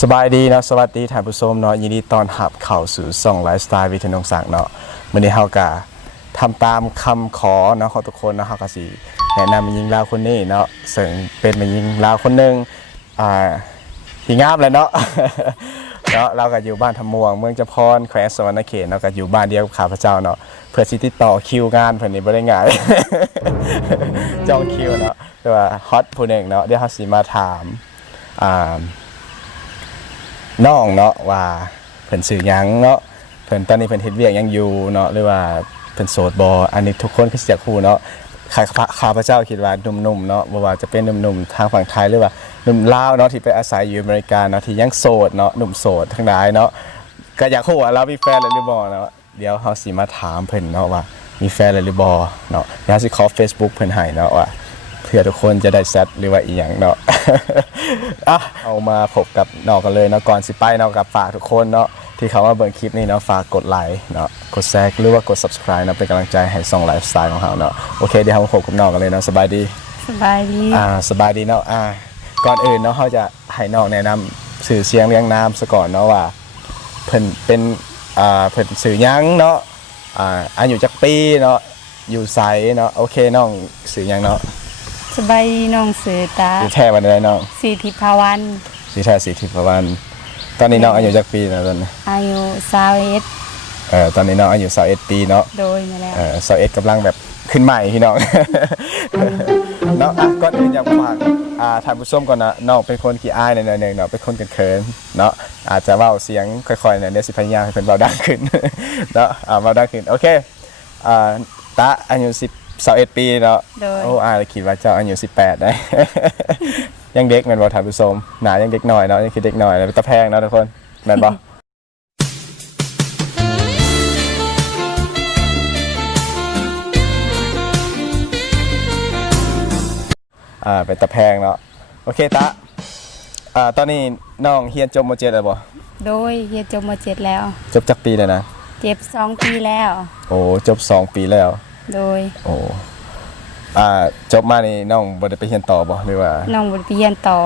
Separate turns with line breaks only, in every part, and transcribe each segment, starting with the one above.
สบายดีเนาะสวัสดีท่านผู้ชมเนาะยินดีต้อนรับเข้าสู่ช่องไลฟ์สไตล์วิทยนงศักดิ์เนาะวันนี้เฮากะทำตามคำขอเนาะของทุกคนเนาะเฮาก็สิแนะนำม่หญิงลาวคนนี้เนาะซึ่งเป็นม่หญิงลาวคนหนึงอ่าที่งามเลยเนาะเนาะเราก็อยู่บ้านทำม่วง เมืองจำพรแขวงสวรรณเขตเนาะก็อยู่บ้านเดียวกับข้าพเจ้าเนาะเพื่อสิติดต่อคิวงานเพิ่นนี่บ่ได้ง่ายจองคิวเนาะแต่ว่าฮอตผู้หนึ่งเนาะเดี๋ยวเฮาสิมาถาม น้องเนาะว่าเพิ่นสื่อยังเนาะเพิ่นตอนนี้เพิ่นเฮ็ดเวียกยังอยู่เนาะหรือว่าเพิ่นโสดบ่อันนี้ทุกคนคือสิอยากรู้เนาะข้าข้าพเจ้าคิดว่าหนุ่มๆเนาะบ่ว่าจะเป็นหนุ่มๆทางฝั่งไทยหรือว่าหนุ่มลาวเนาะที่ไปอาศัยอยู่อเมริกาเนาะที่ยังโสดเนาะหนุ่มโสดทั้งหลายเนาะก็อยากรู้ว่าเรามีแฟนแล้วหรือบ่เนาะเดี๋ยวเฮาสิมาถามเพิ่นเนาะว่ามีแฟนแล้วหรือบ่เนาะเดี๋ยวสิขอ Facebook เพิ่นให้เนาะว่า เพื่อทุกคนจะได้แซดหรือว่าอีหยังเนาะ อะเอามาพบกับนอกกันเลยเนาะก่อนสิไปเนาะกับฝากทุกคนเนาะที่เขามาเบิ่งคลิปนี้เนาะฝากกดไลค์เนาะกดแชร์หรือว่ากด subscribe เนาะเป็นกำลังใจให้ส่องไลฟ์สไตล์ของเราเนาะโอเคเดี๋ยวเรามาพบกับนอกกันเลยเนาะสบายดี
สบายดี
อ่าสบายดีเนาะอ่าก่อนอื่นเนาะเขาจะให้นอกแนะนำสื่อเสียงเรียงนามซะก่อนเนาะว่าเพิ่นเป็นอ่าเพิ่นสื่อหยังเนาะอ่าอายุจักปีเนาะอยู่ไสเนาะโอเคน้องสื่อหยังเนาะ
สบายดีน้องเสือตา
อยู่แท้วันใดน้อง
สีทิพาวัน
สีแท้สีทิพวรรณตอนนี้น้องอายุจักปีนะตอนนี้
อายุสาวเอ็ด
เอ่อตอนนี้น้องอายุ21ปีเนาะ
โดยมาแล้ว
เอ่อ21กำลังแบบขึ้นใหม่พี่น้องเนาะอะก่อนอื่นอยากฝากอ่าท่านผู้ชมก่อนนะน้องเป็นคนขี้อายหน่อยๆหนึงเนาะเป็นคนเขินๆเนาะอาจจะเว้าเสียงค่อยๆหน่อยเดี๋ยวสิพยายามให้เพิ่นเว้าดังขึ้นเนาะอ่าเว้าดังขึ้นโอเคอ่าตะอายุ10 21ปีเนาะ
โดย
โอ้อายคิดว่าเจ้าอายุ18ได้ ยังเด็กแม่นบ่ท่านผู้ชมหนายังเด็กหน่อยเนาะยังคือเด็กหน่อยแล้วตะแพงเนาะทุกคนแม่นบ่อ่าเป็นตะแพงเนาะโอเคตะอ่าตอนนี้น้องเฮียนจบมเจ็ดแล้วบ่
โดยเฮียนจบมาเจ็ดแล้ว
จบจักปีเลยนะ
เจ็บสองปีแล้ว
โอ้จบสองปีแล้ว
โดย
โอ้อ่าจบมานี่น้องบ่ได้ไปเรียนต่อบ่หรือว่า
น้องบทเรียนต่อ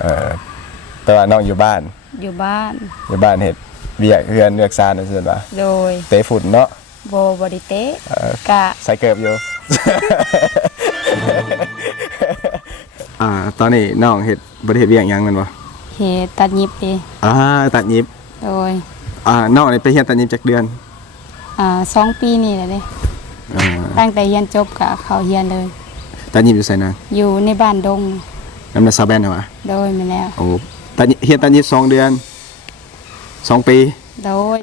เอ่อแต่ว่าน้องอยู่บ้าน
อยู่บ้าน
อยู่บ้านเฮ็ดเวียกเฮือนเลือกซานนั่นซั่นว่า
โดย
เตะฝุ่นเนาะ
โบอบริเตะ
เอ่อกะใส่เกิบอยู่อ่าตอนนี้น้องเฮ็ดบ่ได้เฮ็ดเวียกหยังแม่นบ่
เหตุตัดยิบดี
อ่าตัดยิบ
โดย
อ่าน้องนี่ไปเรียนตัดยิบจักเดือน
อ่าสองปีนี่แหละเด้
อ่า
ตั้งแต่เรียนจบกะเขาเรียนเลย
ตัดยิบอยู่ไสนะ
อยู่ในบ้านดง
น้ำในซาแบนเหรอวะ
โดยมาแล้ว
โอ้ตัดเฮียนตัดยิบสองเดือนสองปี
โดย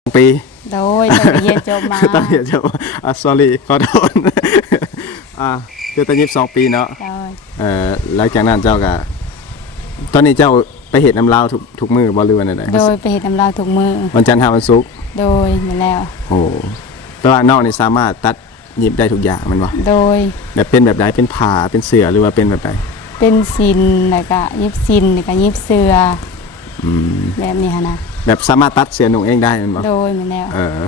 สองปี
โดยตั้งแต่เรียนจบมา
ตัดเฮียนจะอะ sorry ขอโทษอ่าเฮียนตัดยิบสองปีเนาะ
โดย
เอ่อหลังจากนั้นเจ้าก็ตอนนี้เจ้าไปเห็ดน้ำลาวทุกทุกมือบ่หรือว่าไหน
โดยไปเห็นน้ำลายถุงมือ
วันจันทร์ทาวันศุกร์
โดยมาแล้ว
โอ้แปลว่าน้องนี่สามารถตัดยิบได้ทุกอย่างแมันวะ
โดย
แบบเป็นแบบใดเป็นผ่าเป็นเสือหรือว่าเป็นแบบใด
เป็นสินแล้วก็ยิบสินแล้วก็ยิบเสือ
อืม
แบบนี้ฮะนะ
แบบสามารถตัดเสือหนุ่งเองได้แมันบ่
โดยมาแล้ว
เออ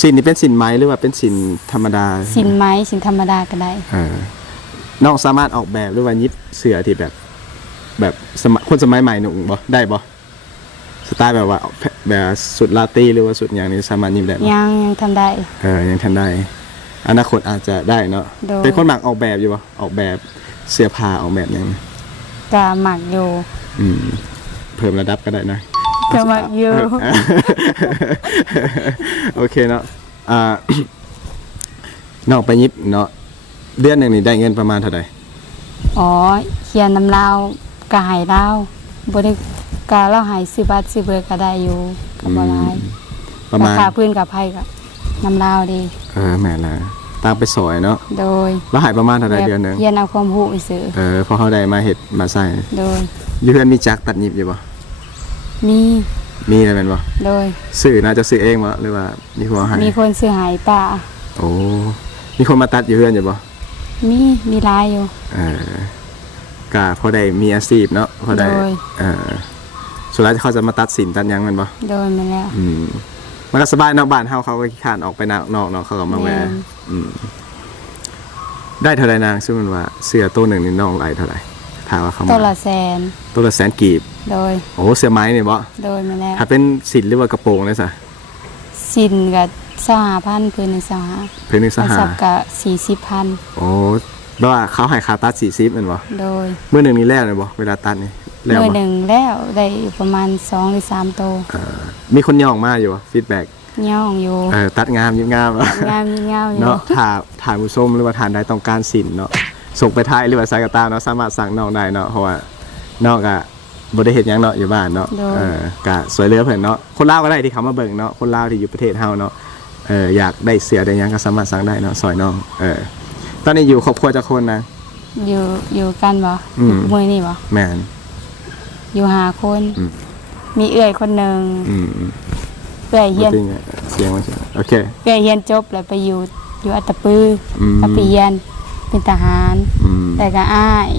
สินนี่เป็นสินไม้หรือว่าเป็นสินธรรมดา
สินไม้สินธรรมดาก็ได้
เออน้องสามารถออกแบบหรือว่ายิบเสือที่แบบ แบบสมัยคนสมัยใหม่หนุ่งบ่ได้บ่ สไตล์แบบว่าแบบสุดลาตีหรือว่าสุดอย่างนี้สามารถยิบได้บ่
ยังยังทำได้
เออยังทันได้ อนาคตอาจจะได้เนาะ
โดย
เป็นคนหมักออกแบบอยู่บ่ออกแบบเสื้อผ้าออกแบบหยัง
ก็หมักอยู่
อืมเพิ่มระดับก็ได้นะ
ก็หมักอยู่
โอเคเนาะอ่า นอกไปยิบเนาะเดือนหนึ่งนี่ได้เงินประมาณเท่าไหร่
อ๋อเขียนน้ำลาวกะใหายลาวบ่ได้ กะเราใหายซื้อบัตรซื้อเบอร์ก็ได้อยู่ก็บ่หลาย
ประมาณ
ราคาพื้นกับไผก็น้ำลาวดี
เออแม่ละตามไปสอยเนาะ
โดย
แล้วหายประมาณเท่าไหร่เดือนหนึ่ง
เรียนเอาความรู้ไปซื้อ
เออพอเขาได้มาเห็ดมาใส่
โดย
อยู่เพื่อนมีจักรตัดยิบอยู่บ่
มี
มีอะไรเป็นบ่
โดย
ซื้อน่าจะซื้อเองบ่หรือว่ามีคนให้
มีคนซื้อใหายป้า
โอ้มีคนมาตัดอยู่เพื่อนอยู่บ่
มีมีหลายอยู่
เออกะพอได้มีอาชีพเนาะพอได้
โดย
เออ สุดท้ายเขาจะมาตัดสินตัดหยังแมันบ่
โดยมาแล้ว
อืมมันก็สบายเนอกบ้านเฮาเขาก็ขี้ขานออกไปนอกนอกเนาะเขาก็มาแวะ
แม่น
อืมได้เท่าไรนางซึ่งมันว่าเสื้อตัวหนึ่งนี่น้องไหลเท่าไหร่ถามว่าเขา
ตัว
มา
ละแสน
ตัวละแสนกีบ
โดย
โอ้เสื้อไม้เนี่ยบ่
โดยมาแล้ว
ถ้าเป็นสินหรือว่ากระโปรงเลยสะ
สินกับสหพันพื้นหนึ่งสหา
เพื่อนนึงส
กระ
หา
สับกับสี่สิบพัน
โอ้ แปลว่าเขาให้คาตัดสี่สิบแมันบ่
โดย
เมื่อหนึ่งนี้แล้วเลยบ่เวลาตัดนี่แล้ว
หน่วย
บ่
หนึ่งแล้วได้อยู่ประมาณสองหรือสามโตว
เอ่อมีคนย่องมาอยู่ฟีดแบ็ก
ย่องอยู่
เออตัดงามยิ้มงาม
งามยิ่งงามอยู่
เนาะถ่าถ่ายผู้ชมหรือว่าทานใดต้องการสินเนาะส่งไปท้ายหรือว่าสายกระตามเนาะสามารถสั่งน้องได้เนาะเพราะว่านอกอะบ่ได้เฮ็ดหยังเนาะอยู่บ้านเนาะเออกะสวยเหลือเพิ่นเนาะคนลาวก็ได้ที่เขามาเบิ่งเนาะคนลาวที่อยู่ประเทศเฮาเนาะเอออยากได้เสียได้หยังก็สามารถสั่งได้เนาะซอยน้องเออ ตอนนี้อยู่ครอบครัวจักคนนะ
อยู่อยู่กันบ่
อืม
อยู่มือนี่บ่
แม่น
อยู่หาคน
อืม
มีเอื้อยคนหนึ่ง
อืมอืม
เอื้อยเฮียน
บ่จริงอะเสียงมันเสียงโอเค
เอื้อยเฮียนจบแล้วไปอยู่อยู่อัตตปือ
อืม
อไปเฮียนเป็นทหาร
อืม
แต่ก็อ้าย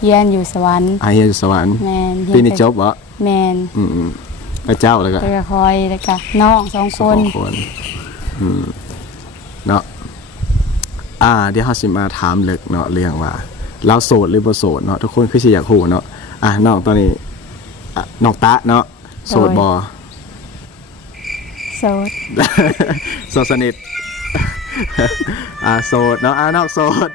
เฮียนอยู่สวรรค์
อาเฮียนสวรรค์
แมนเฮีย
ปีนี้
ไป
จบบ่
แมน
อืมอืมพระเจ้าแล้วก็
แล้วก็คอยแล้วก็น้องสอง
ส
ค
อนงคนอืมเนาะ อ่าเดี๋ยวเขาสิมาถามเลึกเนาะเรื่องว่า เราโสดหรือบ่โสดเนาะทุกคนคือสิอยากฮู้เนาะอะน้องตอนนี้อะน้องตะเนาะโสดบ่
โสด
โสดสนิท อ่าโสดเนาะอ่าน้องโสด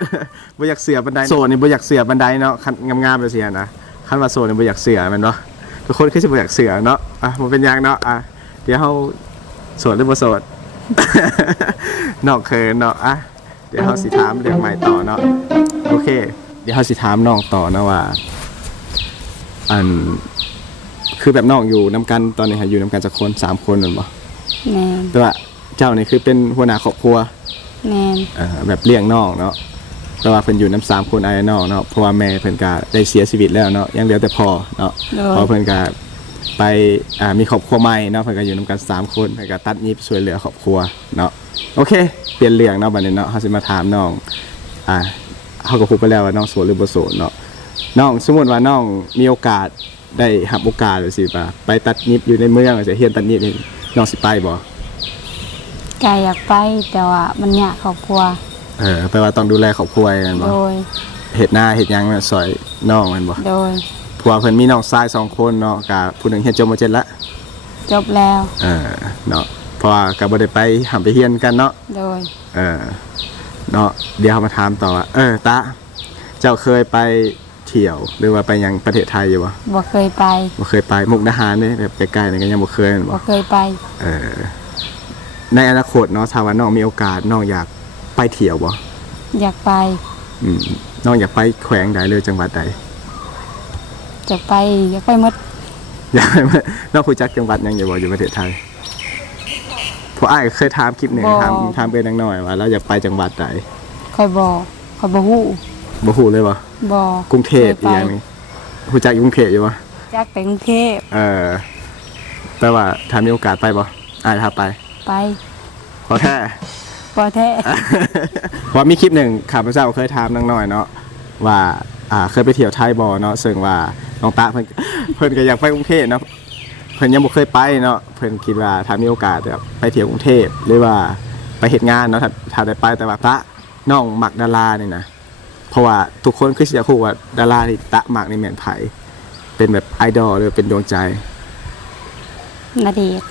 บ่อยากเสียบันไดโสดนี่บ่อยากเสียบันไดเนาะคันงามๆไปเสียนะคันว่าโสดนี่บ่อยากเสียแม่นบ่ทุกคนคือสิบ่อยากเสียเนาะอะบ่เป็นหยังเนาะอะเดี๋ยวเฮาโสดหรือบ่โสดน้องเขินเนาะอะ เดี๋ยวเฮาสิถามเรื่องใหม่ต่อเนาะโอเค เดี๋ยวเฮาสิถามน้องต่อนะว่า อัน คือแบบน้องอยู่นํกันตอนนี้ค่ะอยู่นํกันจักคนสามคนแม่นบ่
แมน
แต่ว่าเจ้านี่คือเป็นหัวหน้าครอบครัว
แมน
เอ่อแบบเลี้ยงน้องเนาะแต่ว่าเพิ่นอยู่น้ำสามคนไอ้น้องเนาะเพราะว่าแม่เพิ่นก็ได้เสียชีวิตแล้วเนาะยังเหลือแต่พ่อเนาะ
โด
เพ
ย
ราะเพิ่นก็ไปอ่ามีครอบครัวใหม่เนาะเพิ่นก็อยู่นํกันสามคนเพิ่นก็ตัดยิบช่วยเหลือครอบครัวเนาะ โอเค เปลี่ยนเรื่องเนาะบัดนี้เนาะเฮาสิมาถามน้อง อ่าเฮาก็พูดไปแล้วว่าน้องโสดหรือบ่โสดเนาะน้องสมมุติว่าน้องมีโอกาสได้รับโอกาสจังซี่ป่ะไปตัดยิบอยู่ในเมืองจะเฮียนตัดยิบนี่น้องสิไปบ่
กายอยากไปแต่ว่ามันยากครอบครัว
เออแปลว่าต้องดูแลครอบครัวกันบ่
โดย
เห็ดหน้าเห็ดหยังน่ะซอยน้องแมันบ่
โดย
เพราะว่าเพิ่นมีน้องชายสองคนเนาะกับผู้หนึงเรียนจบม .7 ละ
จบแล้ว
เออเนาะ เพราะว่าก็บ่ได้ไปหำไปเรียนกันเนาะ
โดย
เออเนาะเดี๋ยวเรามาถามต่อว่าเออตาเจ้าเคยไปเที่ยวหรือว่าไปยังประเทศไทยอยู่บ่
บ่เคยไป
บ่เคยไปมุกดาหารนี่แบบใกล้ๆนี่ก็ยังบ่เคยแม่น
บ่
บ่
เคยไป
เออในอนาคตเนาะถ้าว่าน้องมีโอกาสน้องอยากไปเที่ยวบ่
อยากไป
อืมน้องอยากไปแขวงใดหรือจังหวัดใด
อยากไปอยากไปหมด
อยากไปนอกคุยจักจังหวัดยังอยู่บ่อยู่ประเทศไทยเพราะอ้ายเคยถามคลิปหนึ่งถามถามเพื่อนนังหน่อยว่าเราอยากไปจังหวัดใด
คอยบ่คอยบ่ฮู้
บ่ฮู้เลยบ่
บ่
กรุงเทพ
ค
อี
ย
ห
ไป
ยังนี่ฮู้จักอยู่กรุงเทพอยู่บ่
จักไปกรุงเทพ
เออแต่ว่าถ้ามีโอกาสไปบ่อ้ายถ้าไป
ไป
ขอแท้
บ่แท้
เพราะมีคลิปหนึ่งข้าพเจ้าเคยถามนังหน่อยเนาะว่าอ่าเคยไปเที่ยวไทยบ่เนาะซึ่งว่าน้องตาเพิ่นเพิ่นก็อยากไปกรุงเทพเนาะเพิ่นยังบ่เคยไปเนาะเพิ่นคิดว่าถ้ามีโอกาสแบบไปเที่ยวกรุงเทพหรือว่าไปเฮ็ดงานเนาะถ้าถ้าได้ไปแต่ว่าตะน้องมักดารานี่นะเพราะว่าทุกคนคือสิอยากรู้ว่าดาราที่ตะมักนี่แม่นไผเป็นแบบไอดอลหรือเป็นดวงใจ
นาเดชน์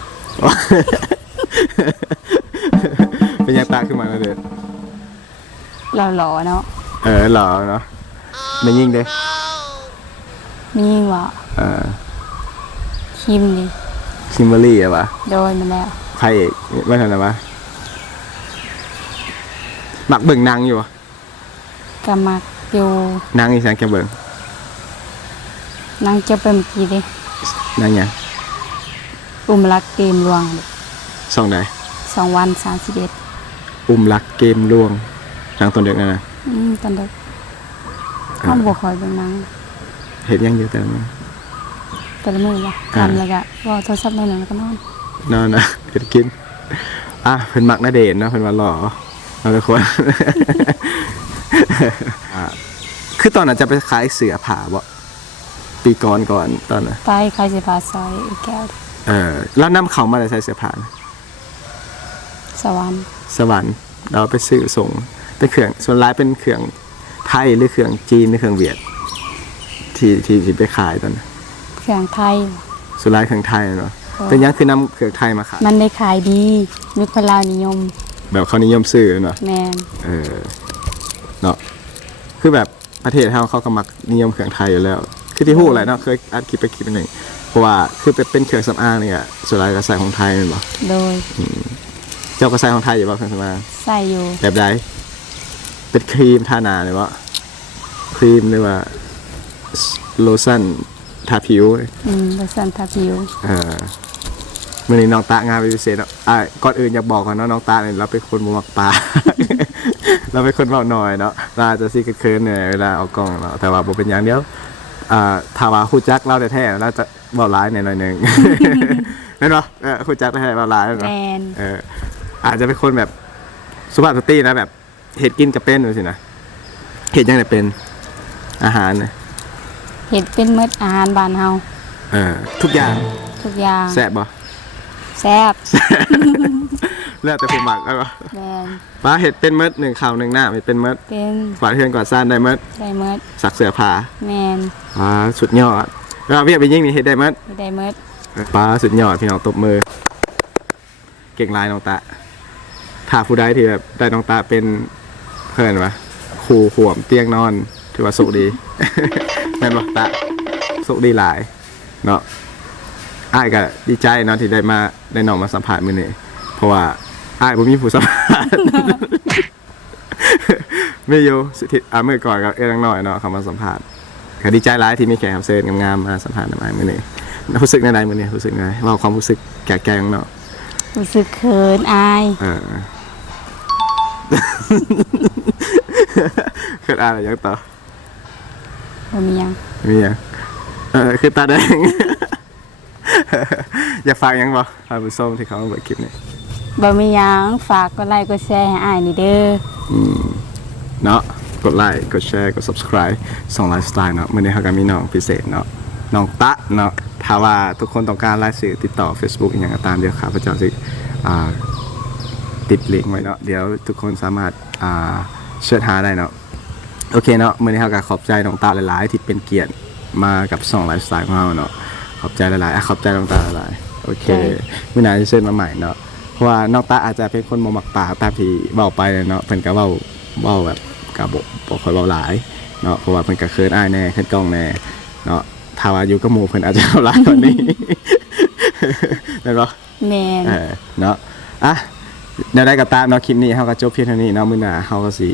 เป็นยังตาขึ้นมาแล้วเด็ด
เราหล่อเนาะ
เออหล่อเนาะไม่ยิ่งเด้
มียิ่งว่า
เออ
คิมดิ
คิมเบอรรี่อะวะ
โดยมาแล้ว
ใครเอกไม่ทันนะวะหมักเบิ่งนางอยู่วะ
ก็มักอยู่
นางอีสานแกเบิ่ง
นางจะไปเมื่อกี้ดิ
นางหยัง
อุ้มรักเกมลวงดิ
สองใด
สองวันสามสิบเอ็ด
อุ้มรักเกมลวงนางตนเด็กนั่นนะ
อืมตอนเด็กห้องบ่คอยเป็นนาง
เห็นยังอยู่แต่ละมื้อ
แต่ละมื้อละ
อ่า
ทำแล้วก็รอโทรศัพท์ในหนึ่งแล้วก็นอน
นอนนะเห็นกิน อะเพิ่นมักนาเดชน์เนาะเพิ่นว่าหล่อเราทุกคน อะคือตอนนั้นจะไปขายเสือผ่าบ่ปีก่อนก่อนตอนนั้น
ไปใครสิพาซอยอีแก้วดิ
เออแล้วน้ำเขามาเลยใส่เสื้อผ้านะ
สวรรค์
สวรรค์เราไปซื้อส่งเป็นเครื่องส่วนร้ายเป็นเครื่องไทยหรือเครื่องจีนหรือเครื่องเวียดที่ที่ที่ไปขายตอนนั้น
เครื่องไทย
สุดท้ายเครื่องไทยเนาะเป็นหยังคือนำเครื่องไทยมาขาย
มันได้ขายดีมีคนลาวนิยม
แบบเขานิยมซื้อเนาะ
แม่น
เออเนาะคือแบบประเทศเขาเขาก็มักนิยมเครื่องไทยอยู่แล้ว คือที่ฮู้แหละเนาะเคยอัดคลิปไปคลิปหนึ่งเพราะว่าคือเป็นเป็นเครื่องสำอางเนี่ยสุดท้ายก็ใส่ของไทยแมันบ่
โดย
เจ้าก็ใส่ของไทยอยู่บ่เครื่องสำอาง
ใส่อยู่
แบบใดเป็นครีมทาหนาเลยบ่ครีมหรือว่าโลชั่น ทาผิว
อืมบสันทาผิว
เออมื่อนี้น้องตางานเป็นพิเศษเนาะอ่าก่อนอื่นอยากบอกก่อนเนาะน้องตาเนี่ยเราเป็นคนบ่มักปลา เราเป็นคนเบาหน่อยเนาะเราอาจจะซีเคินๆเนี่ยเวลาเอากล้องเนาะแต่ว่าบ่เป็นอย่างเดียวอ่าถ้าว่าฮู้จักเราแท้ๆเราจะเว้าร้ายหน่อยๆหนึง แม่นบ่เออฮู้จักแท้ๆเว้าร้ายแม่นบ่
แม่น
เอออาจจะเป็นคนแบบสุภาพสตรีนะแบบเห็ดกินกับเป็นดูสินะเห็ดยังไงเป็นอาหารนะ
เห็ดเป็นเมดอาหารบ้านเฮา
เออทุกอย่าง
ทุกอย่าง
แซ่บบ่
แซ่บ
แล้วแต่ผมหมักแล้วก็
แม่น
ปลาเห็ดเป็นเมดหนึ่งข่าวหนึ่งหน้าไม่เป็นเมด
เป็น
กวาดเทือนกวาดซ่านได้เมด
ได้เมด
สักเสือผา
แม่น
ปลาสุดยอดแล้วเวียกไปยิ่งนี่เห็ดได้เมด
ได้เมด
ปลาสุดยอดพี่น้องตบมือ เก่งลายน้องตะถ้าผู้ใดที่แบบได้น้องตาเป็นเพื่อนวะครูขวมเตียงนอน ถือว่าสุขดี แม่นบ่ตะสุขดีหลาย เนาะอ้ายก็ดีใจเนาะที่ได้มาได้น้องมาสัมผัสมื้อนี้เพราะว่าอ้ายบ่มีผู้สัมผัสไม่อยู่สิทิอ่ามื้อก่อนกับเอ้นางน้อยเนาะเขามาสัมภาษณ์ก็ดีใจหลายที่มีแขกรับเชิญงามๆมาสัมภาษณ์ในมื้อนี้รู้สึกในใดมื้อนี้รู้สึกไงเว่าความรู้สึกแก่ๆของเนาะ
รู้สึกเขินอาย
เออเกิดอะไรยังต่อ
บ่มีหยัง
มียังเออคือตาแดง อย่าฟังยังบ่ท่านผู้ชมที่เขามาเปิดคลิปนี้
บ่มีหยังฝากกดไลค์กดแชร์ให้อายนี่เด้อ
เนาะกดไลค์กดแชร์กด subscribe ส่งไลฟ์สไตล์เนาะมื้อนี้เฮาก็มีน้องพิเศษเนาะน้องตะเนาะถ้าว่าทุกคนต้องการไลฟ์สื่อติดต่อ Facebook อหย่างก็ตามเดี๋ยวข้าพเจ้าสิอ่าติดลิงก์ไว้เนาะเดี๋ยวทุกคนสามารถอ่าเสิร์ชหาได้เนาะ โอเคเนาะมื้อนี้เฮาก็ขอบใจน้องตาหลายๆ ที่เป็นเกียรติมากับช่องไลฟ์สไตล์ของเราเนาะขอบใจหลายๆอะขอบใจน้องตาหลายๆโอเคมื้อหน้าจะเชิญมาใหม่เนาะเพราะว่าน้องตาอาจจะเป็นคนบ่มักปากตามที่เว้าไปเนาะเพิ่นก็เว้าเว้าแบบก็บ่บ่ค่อยเว้าหลายเนาะเพราะว่าเพิ่นก็เคินอายแน่เคินกล้องแน่เนาะถ้าว่าอยู่กับหมู่เพิ่นอาจจะเว้าหลายกว่านี้แม่นบ่
แม่น
เออเนาะอะเดี๋ยวได้กับตามเนาะคลิปนี้เฮาก็จบเพียงเท่านี้เนาะมื้อหน้าเฮาก็สิ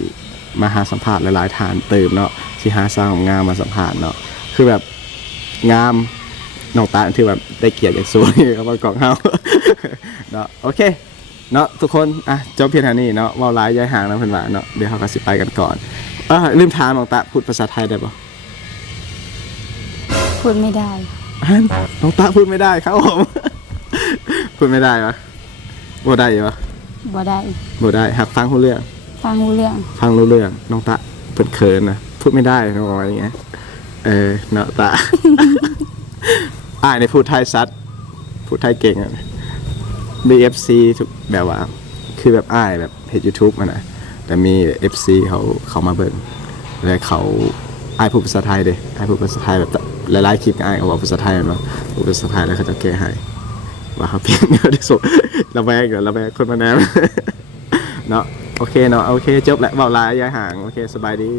มาหาสัมภาษณ์หลายๆทานเติมเนาะสิหาสร้างงามมาสัมภาษณ์เนาะคือแบบงามน้องตาที่แบบได้เกียรติอย่างสูงเขามากองเฮาเนาะโอเคเนาะทุกคนอะจบเพียงเท่านี้เนาะเว้าหลายย้ายห่างนะเพิ่นว่าเนาะเดี๋ยวเฮาก็สิไปกันก่อนเออลืมถามน้องตาพูดภาษาไทยได้บ่
พูดไม่ได้
อันน้องตาพูดไม่ได้ครับผมพูดไม่ได้ปะบ่ได้ปะ
บ่ได้
บ่ได้หักฟังรู้เรื่อง
ฟังรู้เรื่อง
ฟังรู้เรื่องน้องตะเปิดเขินนะพูดไม่ได้น้องอกว่าอย่างเงี้ยเออเนาะตะอ่านในพูดไทยซัดพูดไทยเก่งอะ BFC ทุกแบบว่า คือแบบอ้ายแบบเพจ YouTube มันนะแต่มี FC เขาเขามาเบิ่งแล้วเขาอ้ายพูดภาษาไทยเด้อ้ายพูดภาษาไทยแบบหลายๆคลิปอ้ายเขาบอกภาษาไทยมันว่าพูดภาษาไทยแล้วเขาจะแก้ให้ว่าเขาเพียนเดียวที่สุดระแวงเดี๋ยวระแวงคนมาแนมเนาะ โอเคเนาะโอเคจบแล้วเบาลายยายห่าง โอเค สบายดี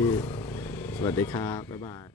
สวัสดีครับ บ๊ายบาย